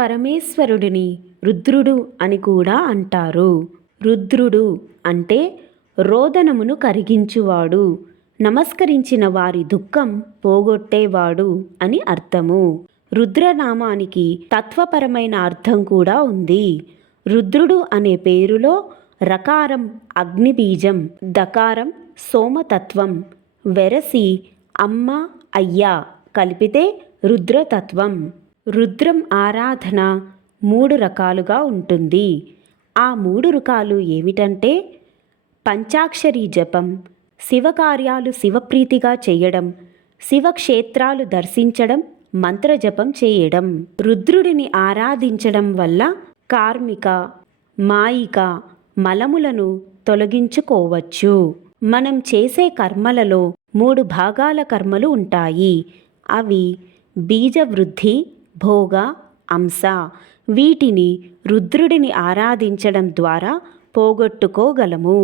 పరమేశ్వరుడిని రుద్రుడు అని కూడా అంటారు. రుద్రుడు అంటే రోదనమును కరిగించువాడు, నమస్కరించిన వారి దుఃఖం పోగొట్టేవాడు అని అర్థము. రుద్రనామానికి తత్వపరమైన అర్థం కూడా ఉంది. రుద్రుడు అనే పేరులో రకారం అగ్నిబీజం, దకారం సోమతత్వం, వెరసి అమ్మ అయ్య కలిపితే రుద్రతత్వం. రుద్రం ఆరాధన 3 రకాలుగా ఉంటుంది. ఆ 3 రకాలు ఏమిటంటే పంచాక్షరీ జపం, శివకార్యాలు శివప్రీతిగా చేయడం, శివక్షేత్రాలు దర్శించడం, మంత్రజపం చేయడం. రుద్రుడిని ఆరాధించడం వల్ల కార్మిక, మాయిక మలములను తొలగించుకోవచ్చు. మనం చేసే కర్మలలో 3 భాగాల కర్మలు ఉంటాయి. అవి బీజవృద్ధి, భోగ, అంశ. వీటిని రుద్రుడిని ఆరాధించడం ద్వారా పోగొట్టుకోగలము.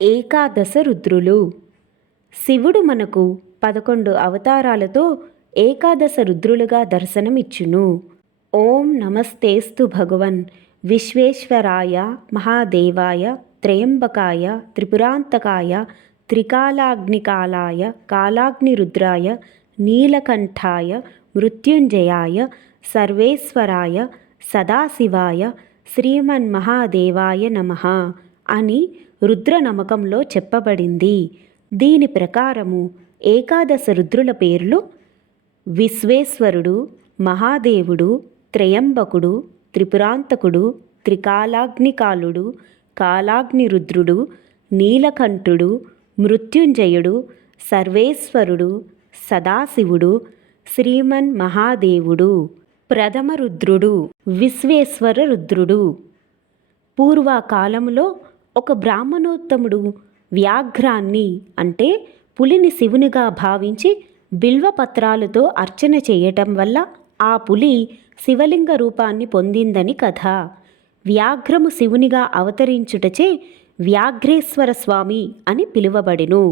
ఏకాదశ రుద్రులు. శివుడు మనకు 11 అవతారాలతో ఏకాదశ రుద్రులుగా దర్శనమిచ్చును. ఓం నమస్తేస్తు భగవన్ విశ్వేశ్వరాయ మహాదేవాయ త్రయంబకాయ త్రిపురాంతకాయ త్రికాలాగ్నికాలాయ కాలాగ్నిరుద్రాయ నీలకంఠాయ మృత్యుంజయాయ సర్వేశ్వరాయ సదాశివాయ శ్రీమన్మహాదేవాయ నమః అని రుద్ర నమకంలో చెప్పబడింది. దీని ప్రకారము ఏకాదశ రుద్రుల పేర్లు విశ్వేశ్వరుడు, మహాదేవుడు, త్రయంబకుడు, త్రిపురాంతకుడు, త్రికాలాగ్నికాలుడు, కాలాగ్నిరుద్రుడు, నీలకంఠుడు, మృత్యుంజయుడు, సర్వేశ్వరుడు, సదాశివుడు, శ్రీమన్మహాదేవుడు. ప్రథమ రుద్రుడు విశ్వేశ్వర రుద్రుడు. పూర్వకాలములో ఒక బ్రాహ్మణోత్తముడు వ్యాఘ్రాన్ని అంటే పులిని శివునిగా భావించి బిల్వపత్రాలతో అర్చన చేయటం వల్ల ఆ పులి శివలింగ రూపాన్ని పొందిందని కథ. వ్యాఘ్రము శివునిగా అవతరించుటచే వ్యాఘ్రేశ్వర స్వామి అని పిలువబడెను.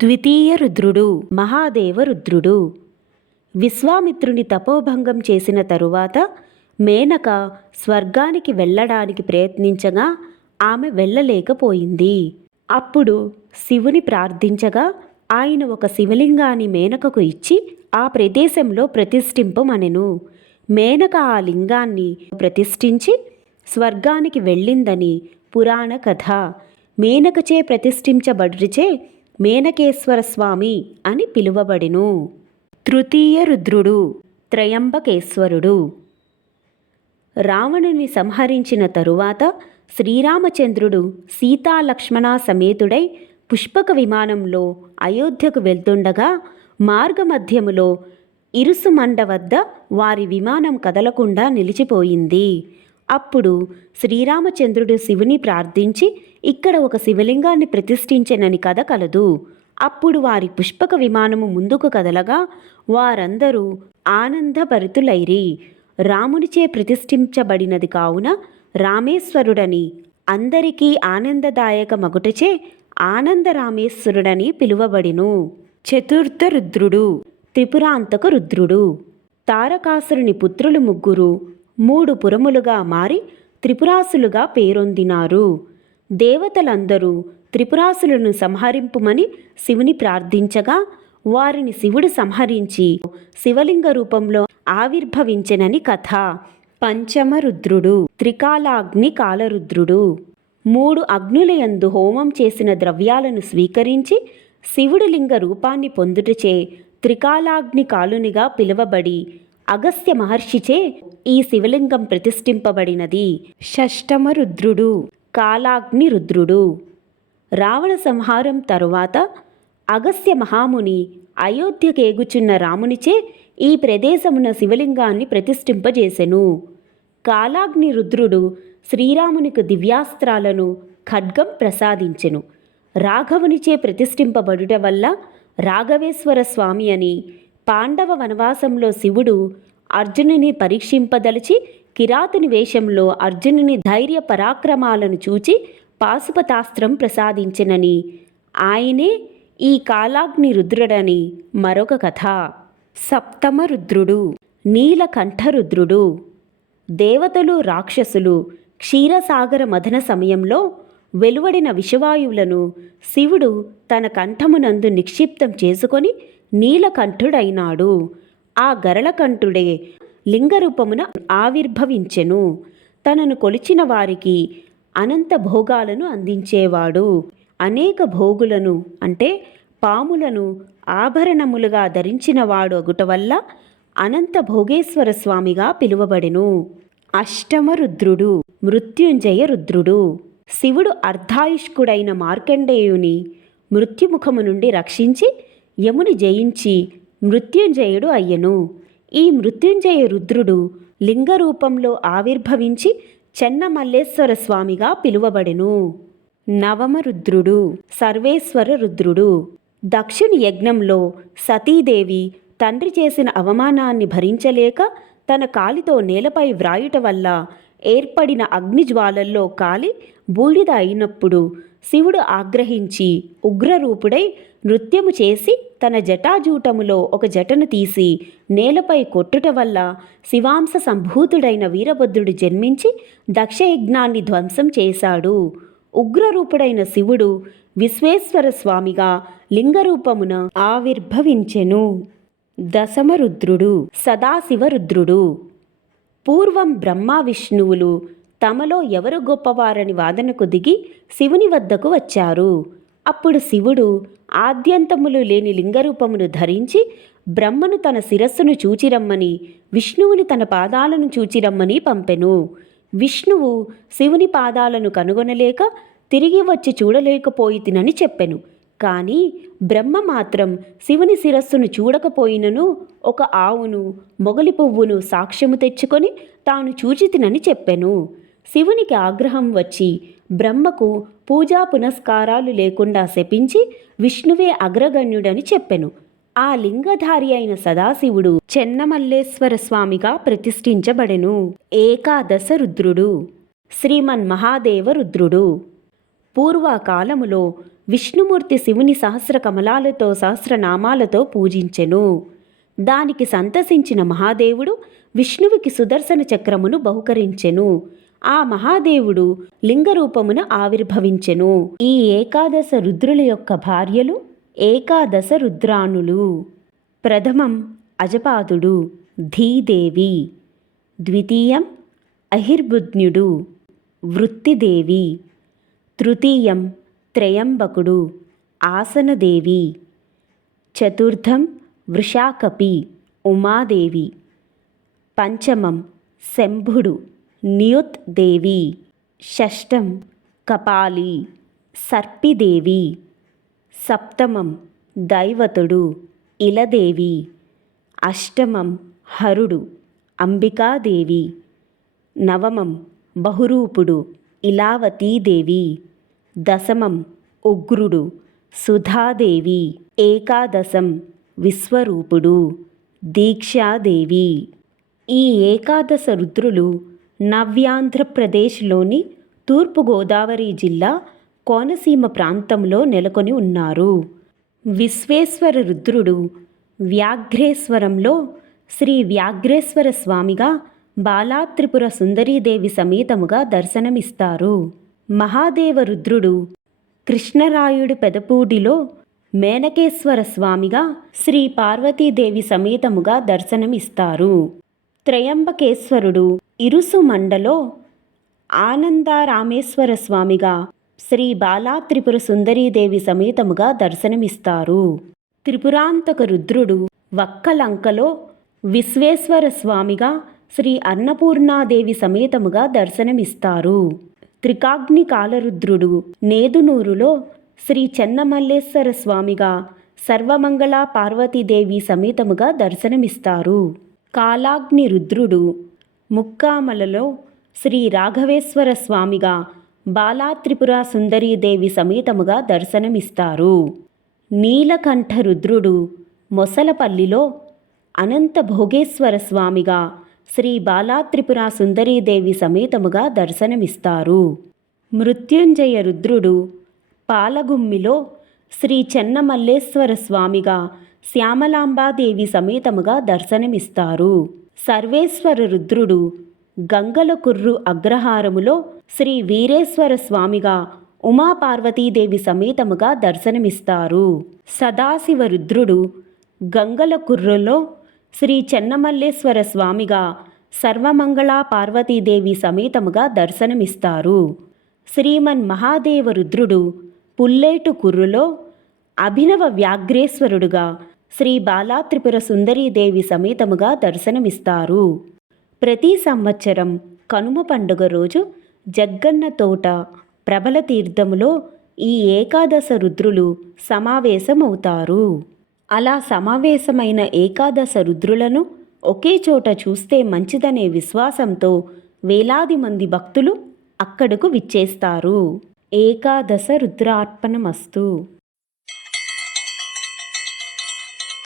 ద్వితీయ రుద్రుడు మహాదేవ రుద్రుడు. విశ్వామిత్రుని తపోభంగం చేసిన తరువాత మేనక స్వర్గానికి వెళ్ళడానికి ప్రయత్నించగా ఆమె వెళ్ళలేకపోయింది. అప్పుడు శివుని ప్రార్థించగా ఆయన ఒక శివలింగాన్ని మేనకకు ఇచ్చి ఆ ప్రదేశంలో ప్రతిష్ఠింపమనెను. మేనక ఆ లింగాన్ని ప్రతిష్ఠించి స్వర్గానికి వెళ్ళిందని పురాణ కథ. మేనకచే ప్రతిష్ఠించబడుచే మేనకేశ్వర స్వామి అని పిలువబడెను. తృతీయ రుద్రుడు త్రయంబకేశ్వరుడు. రావణుని సంహరించిన తరువాత శ్రీరామచంద్రుడు సీతాలక్ష్మణ సమేతుడై పుష్పక విమానంలో అయోధ్యకు వెళ్తుండగా మార్గమధ్యములో ఇరుసుమండ వద్ద వారి విమానం కదలకుండా నిలిచిపోయింది. అప్పుడు శ్రీరామచంద్రుడు శివుని ప్రార్థించి ఇక్కడ ఒక శివలింగాన్ని ప్రతిష్ఠించెనని కథ కలదు. అప్పుడు వారి పుష్పక విమానము ముందుకు కదలగా వారందరూ ఆనందభరితులైరి. రామునిచే ప్రతిష్ఠించబడినది కావున రామేశ్వరుడని అందరికీ ఆనందదాయకమగుటచే ఆనందరామేశ్వరుడని పిలువబడిను. చతుర్థ రుద్రుడు త్రిపురాంతక రుద్రుడు. తారకాసురుని పుత్రులు 3 3 పురములుగా మారి త్రిపురాసులుగా పేరొందినారు. దేవతలందరూ త్రిపురాసులను సంహరింపుమని శివుని ప్రార్థించగా వారిని శివుడు సంహరించి శివలింగ రూపంలో ఆవిర్భవించెనని కథ. పంచమ రుద్రుడు త్రికాలాగ్ని కాలరుద్రుడు. 3 అగ్నులయందు హోమం చేసిన ద్రవ్యాలను స్వీకరించి శివుడి లింగ రూపాన్ని పొందుటచే త్రికాలాగ్ని కాలునిగా పిలువబడి అగస్త్య మహర్షిచే ఈ శివలింగం ప్రతిష్ఠింపబడినది. షష్టమ రుద్రుడు కాలాగ్ని రుద్రుడు. రావణ సంహారం తరువాత అగస్త్య మహాముని అయోధ్యకేగుచున్న రామునిచే ఈ ప్రదేశమున శివలింగాన్ని ప్రతిష్ఠింపజేసెను. కాలాగ్ని రుద్రుడు శ్రీరామునికి దివ్యాస్త్రాలను ఖడ్గం ప్రసాదించెను. రాఘవునిచే ప్రతిష్ఠింపబడుట వల్ల రాఘవేశ్వర స్వామి అని పాండవ వనవాసంలో శివుడు అర్జునుని పరీక్షింపదలిచి కిరాతుని వేషంలో అర్జునుని ధైర్య పరాక్రమాలను చూచి పాశుపతాస్త్రం ప్రసాదించెనని ఆయనే ఈ కాలాగ్ని రుద్రుడని మరొక కథ. సప్తమ రుద్రుడు నీలకంఠ రుద్రుడు. దేవతలు రాక్షసులు క్షీరసాగర మథన సమయంలో వెలువడిన విషవాయువులను శివుడు తన కంఠమునందు నిక్షిప్తం చేసుకొని నీలకంఠుడైనాడు. ఆ గరళకంఠుడే లింగరూపమున ఆవిర్భవించెను. తనను కొలిచిన వారికి అనంత భోగాలను అందించేవాడు. అనేక భోగులను అంటే పాములను ఆభరణములుగా ధరించినవాడు అగుట వల్ల అనంత భోగేశ్వర స్వామిగా పిలువబడెను. అష్టమ రుద్రుడు మృత్యుంజయ రుద్రుడు. శివుడు అర్ధాయుష్కుడైన మార్కండేయుని మృత్యుముఖము నుండి రక్షించి యముని జయించి మృత్యుంజయుడు అయ్యెను. ఈ మృత్యుంజయ రుద్రుడు లింగరూపంలో ఆవిర్భవించి చెన్నమల్లేశ్వర స్వామిగా పిలువబడెను. నవమ రుద్రుడు సర్వేశ్వర రుద్రుడు. దక్షుని యజ్ఞంలో సతీదేవి తండ్రి చేసిన అవమానాన్ని భరించలేక తన కాలితో నేలపై వ్రాయుట వల్ల ఏర్పడిన అగ్నిజ్వాలల్లో కాలి బూడిద అయినప్పుడు శివుడు ఆగ్రహించి ఉగ్రరూపుడై నృత్యము చేసి తన జటాజూటములో ఒక జటను తీసి నేలపై కొట్టుట వల్ల శివాంశ సంభూతుడైన వీరభద్రుడు జన్మించి దక్షయజ్ఞాన్ని ధ్వంసం చేశాడు. ఉగ్రరూపుడైన శివుడు విశ్వేశ్వర స్వామిగా లింగరూపమున ఆవిర్భవించెను. దశమ రుద్రుడు సదాశివ రుద్రుడు. పూర్వం బ్రహ్మ విష్ణువులు తమలో ఎవరు గొప్పవారని వాదనకు దిగి శివుని వద్దకు వచ్చారు. అప్పుడు శివుడు ఆద్యంతములు లేని లింగరూపమును ధరించి బ్రహ్మను తన శిరస్సును చూచిరమ్మని విష్ణువుని తన పాదాలను చూచిరమ్మని పంపెను. విష్ణువు శివుని పాదాలను కనుగొనలేక తిరిగి వచ్చి చూడలేకపోయితినని చెప్పెను. కానీ బ్రహ్మ మాత్రం శివుని శిరస్సును చూడకపోయినను ఒక ఆవును మొగలి పువ్వును సాక్ష్యము తెచ్చుకొని తాను చూచితినని చెప్పెను. శివునికి ఆగ్రహం వచ్చి బ్రహ్మకు పూజా పునస్కారాలు లేకుండా శపించి విష్ణువే అగ్రగణ్యుడని చెప్పెను. ఆ లింగధారి అయిన సదాశివుడు చెన్నమల్లేశ్వర స్వామిగా ప్రతిష్ఠించబడెను. ఏకాదశ రుద్రుడు శ్రీమన్మహాదేవ రుద్రుడు. పూర్వకాలములో విష్ణుమూర్తి శివుని సహస్ర కమలాలతో సహస్రనామాలతో పూజించెను. దానికి సంతసించిన మహాదేవుడు విష్ణువుకి సుదర్శన చక్రమును బహుకరించెను. ఆ మహాదేవుడు లింగరూపమున ఆవిర్భవించెను. ఈ ఏకాదశ రుద్రుల యొక్క భార్యలు ఏకాదశ రుద్రాణులు. ప్రథమం అజపాదుడు ధీదేవి, ద్వితీయం అహిర్బుధ్నుడు వృత్తిదేవి, తృతీయం త్రయంబకుడు ఆసనదేవి, చతుర్థం వృషాకపి ఉమాదేవి, పంచమం శంభుడు నియుత్ దేవి, షష్టం కపాలి సర్పిదేవి, సప్తమం దైవతుడు ఇలదేవి, అష్టమం హరుడు అంబికాదేవి, నవమం బహురూపుడు ఇలావతీదేవి, దశమం ఉగ్రుడు సుధాదేవి, ఏకాదశం విశ్వరూపుడు దీక్షాదేవి. ఈ ఏకాదశ రుద్రులు నవ్యాంధ్రప్రదేశ్లోని తూర్పుగోదావరి జిల్లా కోనసీమ ప్రాంతంలో నెలకొని ఉన్నారు. విశ్వేశ్వర రుద్రుడు వ్యాఘ్రేశ్వరంలో శ్రీ వ్యాఘ్రేశ్వర స్వామిగా బాలాత్రిపుర సుందరీదేవి సమేతముగా దర్శనమిస్తారు. మహాదేవ రుద్రుడు కృష్ణరాయుడు పెదపూడిలో మేనకేశ్వర స్వామిగా శ్రీ పార్వతీదేవి సమేతముగా దర్శనమిస్తారు. త్రయంబకేశ్వరుడు ఇరుసుమండలో ఆనందారామేశ్వర స్వామిగా శ్రీ బాలాత్రిపుర సుందరీదేవి సమేతముగా దర్శనమిస్తారు. త్రిపురాంతక రుద్రుడు వక్కలంకలో విశ్వేశ్వర స్వామిగా శ్రీ అన్నపూర్ణాదేవి సమేతముగా దర్శనమిస్తారు. త్రికాగ్ని కాలరుద్రుడు నేదునూరులో శ్రీ చెన్నమల్లేశ్వర స్వామిగా సర్వమంగళ పార్వతీదేవి సమేతముగా దర్శనమిస్తారు. కాలాగ్ని రుద్రుడు ముక్కామలలో శ్రీ రాఘవేశ్వర స్వామిగా బాలాత్రిపుర సుందరీదేవి సమేతముగా దర్శనమిస్తారు. నీలకంఠ రుద్రుడు మొసలపల్లిలో అనంత భోగేశ్వర స్వామిగా శ్రీ బాలాత్రిపుర సుందరీదేవి సమేతముగా దర్శనమిస్తారు. మృత్యుంజయ రుద్రుడు పాలగుమ్మిలో శ్రీ చెన్నమల్లేశ్వర స్వామిగా శ్యామలాంబాదేవి సమేతముగా దర్శనమిస్తారు. సర్వేశ్వర రుద్రుడు గంగల కుర్రు అగ్రహారములో శ్రీ వీరేశ్వర స్వామిగా ఉమాపార్వతీదేవి సమేతముగా దర్శనమిస్తారు. సదాశివ రుద్రుడు గంగల కుర్రులో శ్రీ చెన్నమల్లేశ్వర స్వామిగా సర్వమంగళా పార్వతీదేవి సమేతముగా దర్శనమిస్తారు. శ్రీమన్ మహాదేవ రుద్రుడు పుల్లేటు కుర్రులో అభినవ వ్యాఘ్రేశ్వరుడుగా శ్రీ బాలా త్రిపుర సుందరీదేవి సమేతముగా దర్శనమిస్తారు. ప్రతి సంవత్సరం కనుమ పండుగ రోజు జగ్గన్న తోట ప్రబల తీర్థములో ఈ ఏకాదశ రుద్రులు సమావేశమవుతారు. అలా సమావేశమైన ఏకాదశ రుద్రులను ఒకే చోట చూస్తే మంచిదనే విశ్వాసంతో వేలాది మంది భక్తులు అక్కడకు విచ్చేస్తారు. ఏకాదశ రుద్రార్పణమస్తు.